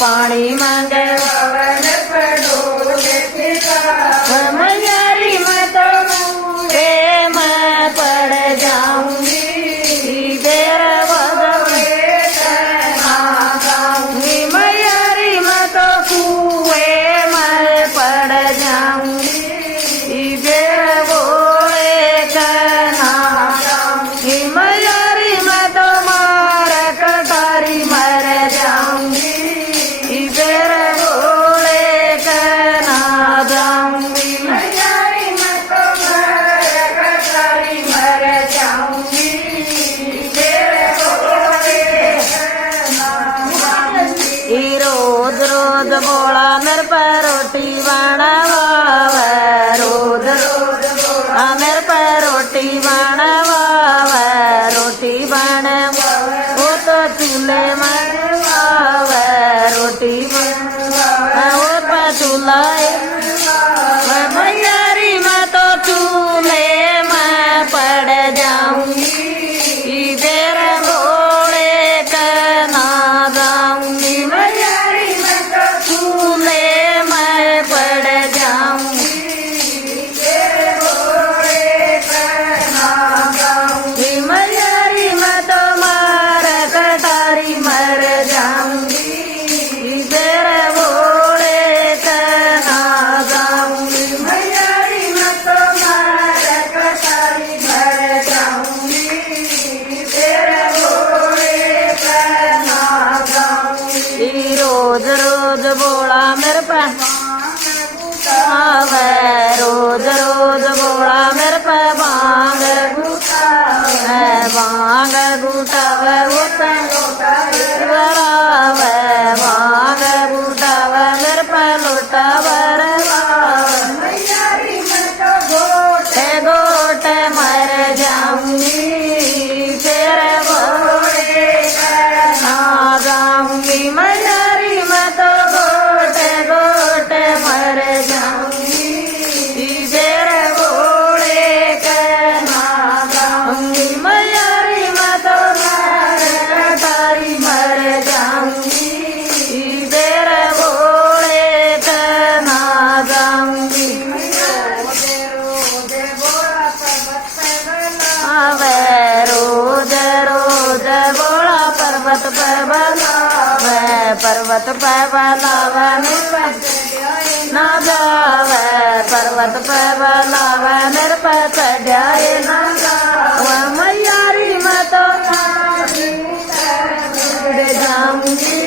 पानी मांगे पवन पड़ोले पिता मैयारी मैं तो रे मैं पड़ जाऊंगी देर बदले मैयारी मैं तो कुएं मैं पड़ जाऊंगी देर बोले कहना मैयारी मैं तो मार कटारी मर जाऊंगी देर बोले कहना जाऊंगी मैयारी मैं तो मर कटारी मर जाऊंगी तेरे बोले रोज रोज बोला मेरे पर रोटी बनावा रोज रोज बोला मेरे पर रोटी बनावा रोटी बने वो तो चूल्हे बनवावे रोटी वो तो चूल्हा मैयारी मैं तो चूल्हे में पड़ जाऊंगी देर बोले कहना जाऊंगी मैयारी मैं तो चूल्हे में पड़ जाऊंगी तेरे बोले कहना गाऊंगी मैयारी मैं तो मार कटारी मर जाऊंगी देर बोले कहना जाऊंगी मैयारी मैं तो मर कटारी मर जाऊंगी तेरे बोले कहना गाऊंगी रोज रोज बोला मेरे पे आवे रोज रोज बोला मेरे पे बांग गुटावे वो बरावे बांग गुटावे मेरे पे लोटा बरवावे मैयारी मैं तो गोटे गोटे मर जाऊंगी तेरे बोले कहना जाऊंगी मैयारी मैं तो गोटे गोटे मर जाऊंगी तेरे बोले कहना जाऊंगी मैयारी मैं तो मर कटारी मर जाऊंगी तेरे बोले कहना जाऊंगी रोजे बोला पर्वत पे बना आवे रोज रोज बोला पर्वत पे बनावे पर्वत पे बनावे ना जावे पर्वत पे बनावे मेरे पे चढ़ाए ना जावे मैयारी मैं तो उड़ जाऊंगी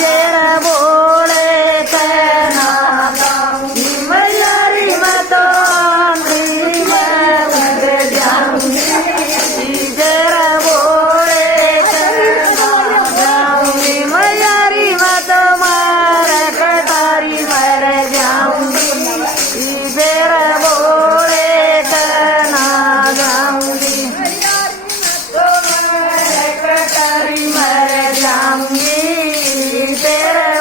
तेरा बोले कहना जाऊंगी मैयारी मैं तो आंधी में उड़ जाऊंगी तेरा बोले कहना जाऊंगी मैयारी मैं तो मार कटारी मर जाऊंगी तेरा बोले कहना जाऊंगी तो मर कटारी मर जाऊंगी तेरा